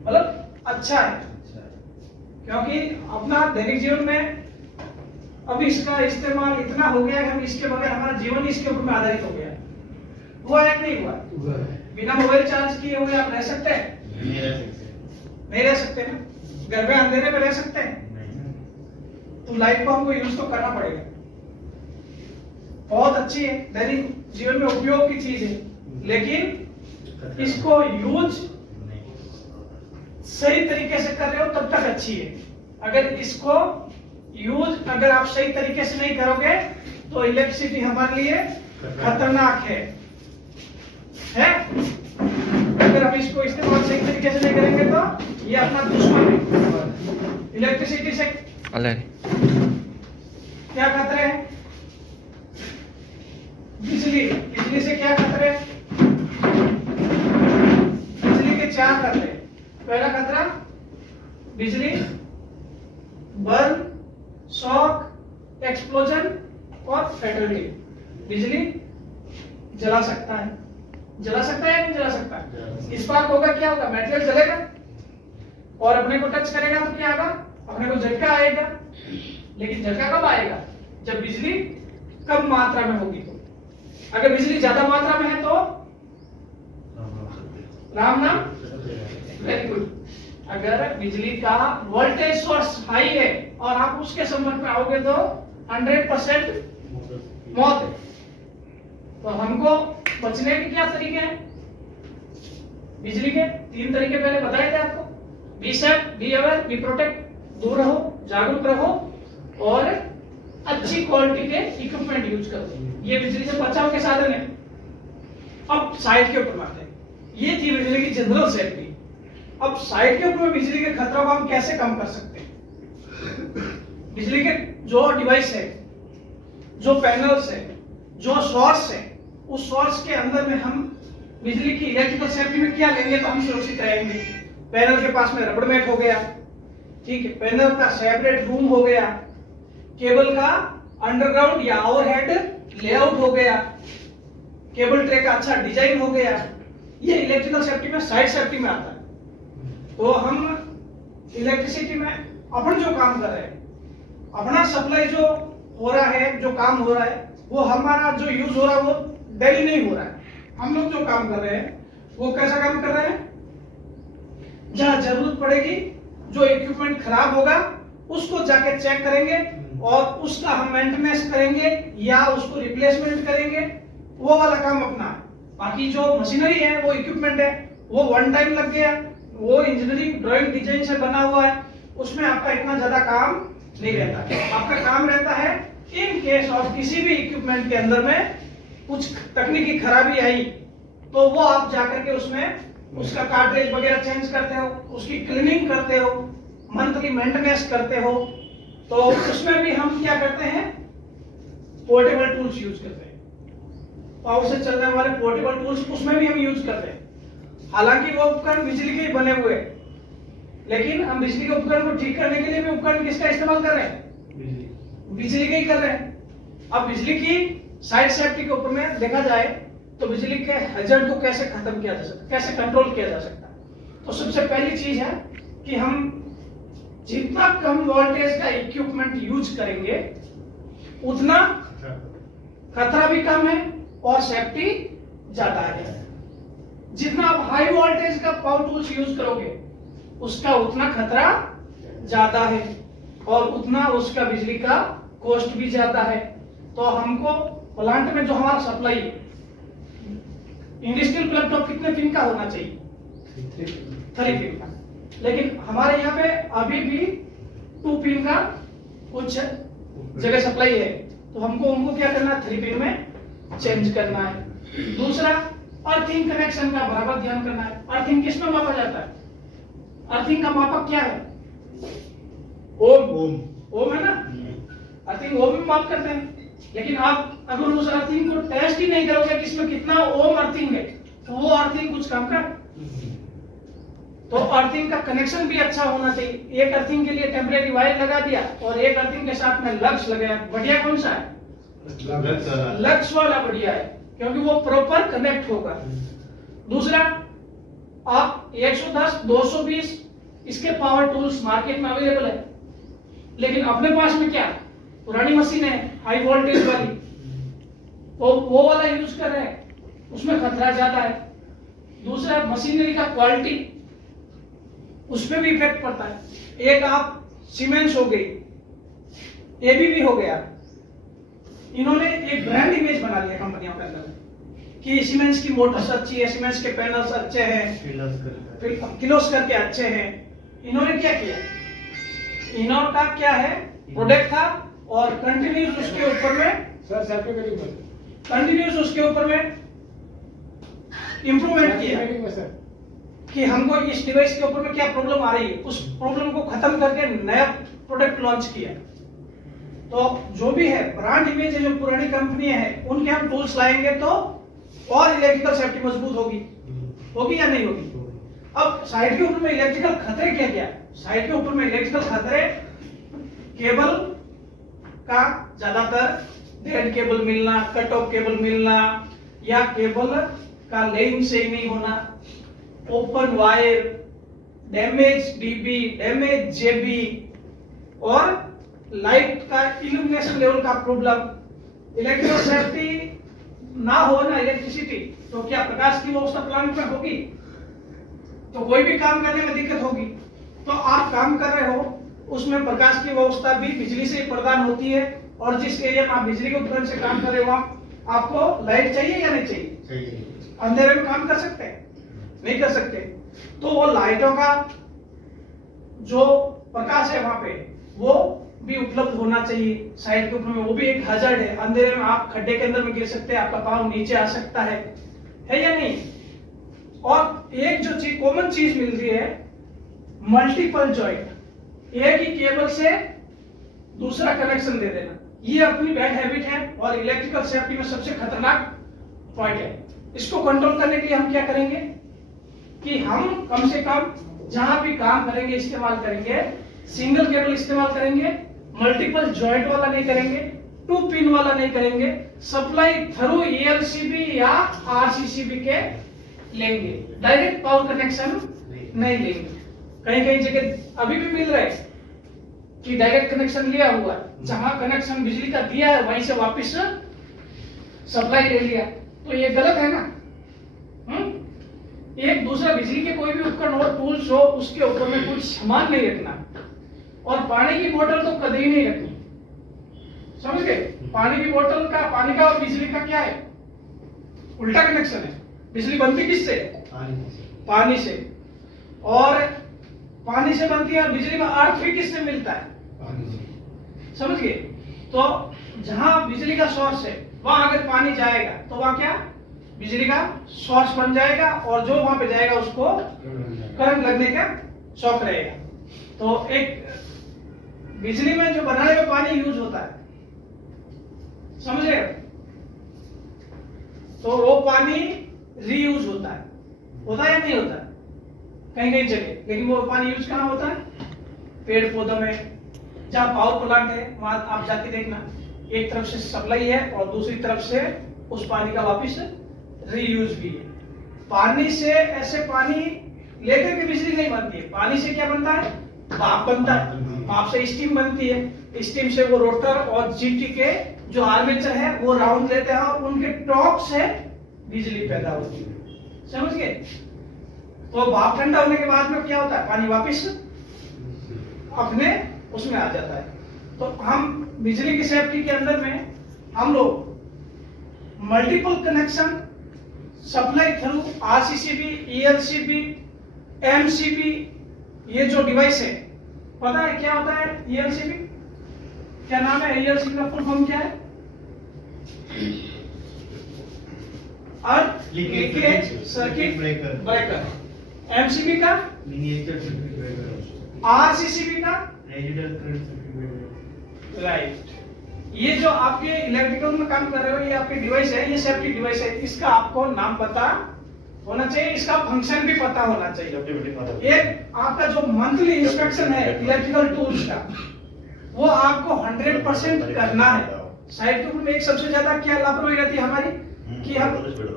मतलब अच्छा है, क्योंकि अपना दैनिक जीवन में अब इसका इस्तेमाल इतना हो गया कि हम इसके बगैर हमारा जीवन इसके ऊपर में आधारित हो गया। हुआ है कि नहीं हुआ? बिना मोबाइल चार्ज किए हुए आप रह सकते हैं? नहीं रह सकते ना। घर में अंधेरे में रह सकते हैं? तो लाइट को हमको यूज तो करना पड़ेगा। बहुत अच्छी है, दैनिक जीवन में उपयोग की चीज है, लेकिन इसको यूज सही तरीके से कर रहे हो तब तक अच्छी है। अगर इसको यूज अगर आप सही तरीके से नहीं करोगे तो इलेक्ट्रिसिटी हमारे लिए खतरनाक है। अगर हम इसको इस्तेमाल सही तरीके से नहीं करेंगे तो ये अपना दुश्मन है। इलेक्ट्रिसिटी से क्या खतरे हैं? बिजली से क्या खतरे? बिजली के चार खतरे। पहला खतरा बिजली बर्न, शॉक, एक्सप्लोजन और फैटलिटी। बिजली जला सकता है, जला सकता है या नहीं जला सकता? स्पार्क होगा, क्या होगा? मटेरियल जलेगा और अपने को टच करेगा तो क्या होगा? अपने को झटका आएगा। लेकिन झटका कब आएगा? जब बिजली कम मात्रा में होगी। तो अगर बिजली ज्यादा मात्रा में है तो राम नाम, वेरी गुड। अगर बिजली का वोल्टेज सोर्स हाई है और आप उसके संपर्क में आओगे तो 100% मौत है। तो हमको बचने के क्या तरीके हैं? बिजली के 3 तरीके पहले बताए थे आपको। Be safe, be aware, be protect. दूर रहो, जागरूक रहो और अच्छी क्वालिटी के इक्विपमेंट यूज करो। ये बिजली से बचाव के साधन है। अब साइड के ऊपर आते हैं। ये थी बिजली की जनरल सेफ्टी। अब साइड के ऊपर बिजली के खतरों को हम कैसे कम कर सकते हैं? बिजली के जो डिवाइस है, जो पैनल्स है, जो सोर्स है, उस सोर्स के अंदर में हम बिजली की इलेक्ट्रिकल सेफ्टी में क्या लेंगे तो हम सुरक्षित रहेंगे? पैनल के पास में रबड़ मैट हो गया, ठीक है, पैनल का सेपरेट रूम हो गया, केबल का अंडरग्राउंड या ओवरहेड लेआउट हो गया, केबल ट्रे का अच्छा डिजाइन हो गया। ये इलेक्ट्रिकल सेफ्टी में, साइड सेफ्टी में आता है। तो हम इलेक्ट्रिसिटी में अपन जो काम कर रहे हैं, अपना सप्लाई जो हो रहा है, जो काम हो रहा है, वो हमारा जो यूज हो रहा है वो डेली नहीं हो रहा है। हम लोग जो काम कर रहे हैं वो कैसा काम कर रहे हैं? जहां जरूरत पड़ेगी, जो इक्विपमेंट खराब होगा उसको जाके चेक करेंगे और उसका हम मेंटेनेंस करेंगे या उसको रिप्लेसमेंट करेंगे, वो वाला काम अपना है। बाकी जो मशीनरी है, वो इक्विपमेंट है, वो वन टाइम लग गया, वो इंजीनियरिंग ड्राइंग डिजाइन से बना हुआ है, उसमें आपका इतना ज्यादा काम नहीं रहता। आपका काम रहता है इन केस ऑफ किसी भी इक्विपमेंट के अंदर में कुछ तकनीकी खराबी आई तो वो आप जाकर के उसमें उसका कार्ट्रिज वगैरह चेंज करते हो, उसकी क्लीनिंग करते हो, मंथली मेंटेनेंस करते हो। तो उसमें भी हम क्या करते हैं? पोर्टेबल टूल्स यूज करते हैं। पावर से चलने वाले पोर्टेबल टूल्स उसमें भी हम यूज करते हैं। हालांकि वो उपकरण बिजली के ही बने हुए हैं, लेकिन हम बिजली के उपकरण को ठीक करने के लिए भी उपकरण किसका इस्तेमाल कर रहे हैं? बिजली के ही कर रहे हैं। अब बिजली की साइड सेफ्टी के ऊपर में देखा जाए तो बिजली के हैजर्ड को कैसे खत्म किया जा सकता है, कैसे कंट्रोल किया जा सकता है? तो सबसे पहली चीज है कि हम जितना कम वोल्टेज का इक्विपमेंट यूज करेंगे उतना खतरा भी कम है और सेफ्टी ज्यादा है। जितना आप हाई वोल्टेज का पावर टूल्स यूज करोगे उसका उतना खतरा ज्यादा है और उतना उसका बिजली का कॉस्ट भी ज्यादा है। तो हमको प्लांट में जो हमारा सप्लाई है, इंडस्ट्रियल प्लग टॉप कितने पिन का होना चाहिए? 3 पिन का। लेकिन हमारे यहाँ पे अभी भी 2 पिन का कुछ जगह सप्लाई है, तो हमको उनको क्या करना है? 3 पिन में चेंज करना है। दूसरा, अर्थिंग कनेक्शन का बराबर ध्यान करना है। अर्थिंग किस में मापा जाता है? अर्थिंग का मापक क्या है? ओम है ना? अर्थिंग ओम में माप करते हैं। लेकिन आप अगर उस अर्थिंग को टेस्ट ही नहीं करोगे कि इसमें कितना ओम अर्थिंग है तो वो अर्थिंग कुछ काम का। तो अर्थिंग का कनेक्शन भी अच्छा होना चाहिए। एक अर्थिंग के लिए टेम्परेरी वायर लगा दिया और एक अर्थिंग के साथ में लग्स लगाया, बढ़िया कौन सा है? लग्स वाला बढ़िया है, क्योंकि वो प्रॉपर कनेक्ट होगा। दूसरा, आप 110, 220 इसके पावर टूल्स मार्केट में अवेलेबल है, लेकिन अपने पास में क्या पुरानी मशीन है हाई वोल्टेज वाली, तो वो वाला यूज कर रहे हैं, उसमें खतरा ज्यादा है। दूसरा मशीनरी का क्वालिटी, उसमें भी इफेक्ट पड़ता है। एक आप सीमेंस हो गई, एबीबी हो गया, इन्होंने एक ब्रांड इमेज बना लिया कंपनियों के अंदर कि सीमेंस की मोटर्स अच्छी है, सीमेंस के पैनल्स अच्छे हैं, किर्लोस्कर के अच्छे हैं। इन्होंने क्या किया, इन्होंने क्या है प्रोडक्ट था और कंटिन्यूस उसके ऊपर में कंटिन्यूस उसके ऊपर में इंप्रूवमेंट किया कि हमको इस डिवाइस के ऊपर में क्या प्रॉब्लम आ रही है, उस प्रॉब्लम को खत्म करके नया प्रोडक्ट लॉन्च किया। तो जो भी है ब्रांड इमेज है, जो पुरानी कंपनी है उनके हम टूल्स लाएंगे तो और इलेक्ट्रिकल सेफ्टी मजबूत होगी या नहीं होगी। अब साइड के ऊपर में इलेक्ट्रिकल खतरे क्या क्या, साइड के ऊपर में इलेक्ट्रिकल खतरे केबल का ज्यादातर डेड केबल मिलना, कट ऑफ केबल मिलना, या केबल का लेइंग सही नहीं होना, open wire, damage DB, damage JB, और लाइट का इल्यूमिनेशन लेवल का प्रॉब्लम। इलेक्ट्रिकल सेफ्टी ना हो ना इलेक्ट्रिसिटी, तो क्या प्रकाश की व्यवस्था प्लांट में होगी, तो कोई भी काम करने में दिक्कत होगी। तो आप काम कर रहे हो उसमें प्रकाश की व्यवस्था भी बिजली से प्रदान होती है, और जिस एरिया में आप बिजली के उपकरण से काम कर रहे हो आपको लाइट चाहिए या नहीं चाहिए? अंधेरे में काम कर सकते हैं? नहीं कर सकते। तो वो लाइटों का जो प्रकाश है वहां पे वो भी उपलब्ध होना चाहिए साइड के ऊपर में। वो भी एक हजार्ड है, अंधेरे में आप खड्डे के अंदर में गिर सकते हैं, आपका पाँव नीचे आ सकता है या नहीं। और एक जो चीज कॉमन चीज मिल रही है मल्टीपल जॉइंट, एक ही केबल से दूसरा कनेक्शन दे देना, ये अपनी बैड हैबिट है और इलेक्ट्रिकल सेफ्टी में सबसे खतरनाक पॉइंट है। इसको कंट्रोल करने के लिए हम क्या करेंगे कि हम कम से कम जहां भी काम करेंगे इस्तेमाल करेंगे सिंगल केबल इस्तेमाल करेंगे, मल्टीपल जॉइंट वाला नहीं करेंगे, 2 पिन वाला नहीं करेंगे, सप्लाई थ्रू ELCB या RCCB के लेंगे, डायरेक्ट पावर कनेक्शन नहीं लेंगे। कहीं कहीं जगह अभी भी मिल रहा है कि डायरेक्ट कनेक्शन लिया हुआ, जहां कनेक्शन बिजली का दिया है वहीं से वापस सप्लाई ले लिया, तो ये गलत है ना। एक दूसरा बिजली के कोई भी उपकरण और टूल्स हो उसके ऊपर में कुछ सामान नहीं रखना, और पानी की बोतल तो कभी नहीं रखनी, समझ गए। पानी की बोतल का, पानी का और बिजली का क्या है, उल्टा कनेक्शन है। बिजली बनती किससे? पानी से, और पानी से बनती है, और बिजली में अर्थ भी किससे मिलता है? समझ गए। तो जहां बिजली का सोर्स है वहां अगर पानी जाएगा तो वहां क्या बिजली का सोर्स बन जाएगा, और जो वहां पे जाएगा उसको करंट लगने का शौक रहेगा। तो एक बिजली में जो बनाने में पानी यूज होता है, समझ रहे हो, तो वो पानी रीयूज होता है या नहीं होता है कहीं कहीं जगह, लेकिन वो पानी यूज कहाँ होता है? पेड़ पौधों में, जहाँ पावर प्लांट है वहां आप जाके देखना, एक तरफ से सप्लाई है और दूसरी तरफ से उस पानी का वापिस रीयूज भी है। पानी से ऐसे पानी लेकर के बिजली नहीं बनती है, पानी से क्या बनता है? भाप बनता है, भाप से स्टीम बनती है, स्टीम से वो रोटर और जीटी के जो आर्मेचर है वो राउंड लेते हैं और उनके टॉर्क से बिजली पैदा होती है, समझ गए। तो भाप ठंडा होने के बाद में क्या होता है? पानी वापिस अपने उसमें आ जाता है। तो हम बिजली की सेफ्टी के अंदर में हम लोग multiple connection, supply through RCCB, ELCB, MCB, ये जो डिवाइस है, पता है क्या होता है ELCB? क्या नाम है ELCB का फुल फॉर्म क्या है? अर्थ लीकेज सर्किट ब्रेकर। MCB का? Miniature circuit breaker. RCCB का? Residual current circuit breaker. Right. ये जो आपके इलेक्ट्रिकल में काम कर रहे हो, ये आपके डिवाइस है, ये सेफ्टी डिवाइस है, इसका आपको नाम पता होना चाहिए, इसका फंक्शन भी पता होना चाहिए। एक आपका जो मंथली इंस्पेक्शन है इलेक्ट्रिकल टूल्स का, वो आपको 100% करना है। साइड के ऊपर में एक सबसे ज्यादा क्या लापरवाही रहती है हमारी कि हम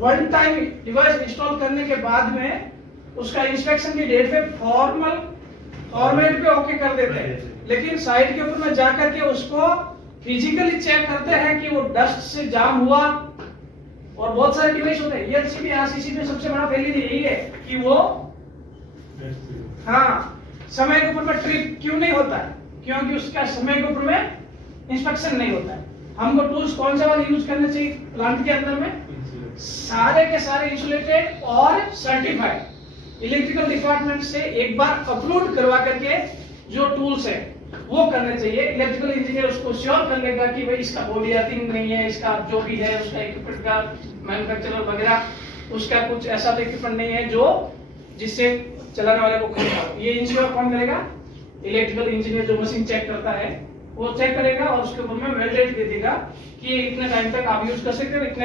वन टाइम डिवाइस इंस्टॉल करने के बाद में उसका इंस्पेक्शन की डेट पे फॉर्मेट पे ओके कर देते हैं, लेकिन साइट के ऊपर में जाकर के उसको फिजिकली चेक करते हैं कि वो डस्ट से जाम हुआ। और बहुत सारे डिवाइस होते हैं, एलसीबी आरसीसी में सबसे बड़ा फेलियर यही है कि वो हाँ समय के ऊपर में ट्रिप क्यों नहीं होता है, क्योंकि उसका समय के ऊपर में इंस्पेक्शन नहीं होता है। हमको टूल्स कौन से वाले यूज करने चाहिए प्लांट के अंदर में? सारे के सारे इंसुलेटेड और सर्टिफाइड इलेक्ट्रिकल डिपार्टमेंट से एक बार अपलोड करवा करके जो टूल्स है वो करने चाहिए। इलेक्ट्रिकल इंजीनियर उसको श्योर कर लेगा कि भाई इसका बॉडी अर्थिंग नहीं है, इसका जो भी है उसका इक्विपमेंट का मैन्युफैक्चरर वगैरह उसका कुछ ऐसा इक्विपमेंट नहीं है जो जिससे चलाने वाले को खरीदना हो। ये इंश्योर कौन करेगा? इलेक्ट्रिकल इंजीनियर जो मशीन चेक करता है वो चेक करेगा और उसके ऊपर में वैलिडेट दे देगा कि इतने टाइम तक आप यूज कर सकते हो, इतने